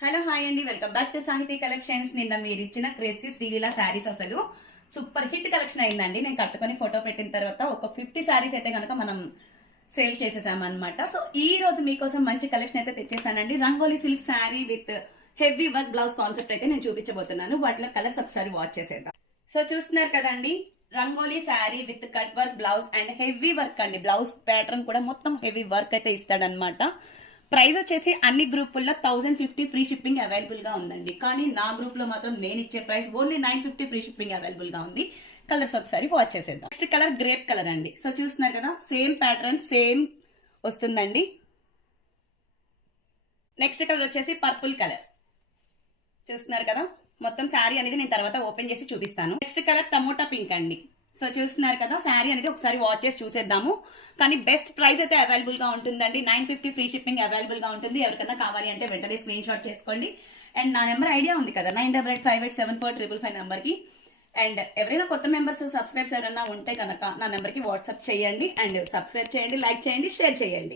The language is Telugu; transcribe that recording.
హలో హాయ్ అండి, వెల్కమ్ బ్యాక్ టు సాహితీ కలెక్షన్స్. నిన్న మీరు ఇచ్చిన క్రేజ్ కి శ్రీలీల శారీస్ అసలు సూపర్ హిట్ కలెక్షన్ అయిందండి. నేను కట్టుకొని ఫోటో పెట్టిన తర్వాత ఒక 50 శారీస్ అయితే కనుక మనం సేల్ చేసేసామన్నమాట. సో ఈ రోజు మీకోసం మంచి కలెక్షన్ అయితే తెచ్చేసానండి. Rangoli silk sari with heavy work blouse concept అయితే నేను చూపించబోతున్నాను. వాటిలో కలర్స్ ఒకసారి వాచ్ చేసేద్దాం. సో చూస్తున్నారు కదండి, rangoli sari with cut work blouse and heavy work అండి. బ్లౌజ్ ప్యాటర్న్ కూడా మొత్తం హెవీ వర్క్ అయితే ఇస్తాడనమాట. ప్రైస్ వచ్చేసి అన్ని గ్రూపుల్లో 1050 ఫ్రీ షిప్పింగ్ అవైలబుల్ గా ఉందండి. కానీ నా గ్రూప్ లో మాత్రం నేను ఇచ్చే price only 950 free shipping available గా ఉంది. కలర్స్ ఒకసారి వాచ్ చేసేద్దాం. నెక్స్ట్ కలర్ గ్రేప్ కలర్ అండి. సో చూస్తున్నారు కదా, సేమ్ ప్యాటర్న్ సేమ్ వస్తుందండి. నెక్స్ట్ కలర్ వచ్చేసి పర్పుల్ కలర్. చూస్తున్నారు కదా, మొత్తం శారీ అనేది నేను తర్వాత ఓపెన్ చేసి చూపిస్తాను. నెక్స్ట్ కలర్ టమోటా పింక్ అండి. సో చూస్తున్నారు కదా, శారీ అనేది ఒకసారి వాచ్ చేసి చూసేద్దాము. కానీ బెస్ట్ ప్రైస్ అయితే అవైలబుల్ గా ఉంటుందండి. 950 ఫ్రీ షిప్పింగ్ అవైలబుల్ గా ఉంటుంది. ఎవరికైనా కావాలి అంటే వెంటనే స్క్రీన్ షాట్ చేసుకోండి. అండ్ నా నెంబర్ ఐడియా ఉంది కదా, 9885874555 నెంబర్ కి. అండ్ ఎవరైనా కొత్త మెంబర్స్ సబ్స్క్రైబ్స్ ఎవరైనా ఉంటే కనుక నా నెంబర్ కి వాట్సాప్ చేయండి. అండ్ సబ్స్క్రైబ్ చేయండి, లైక్ చేయండి, షేర్ చేయండి.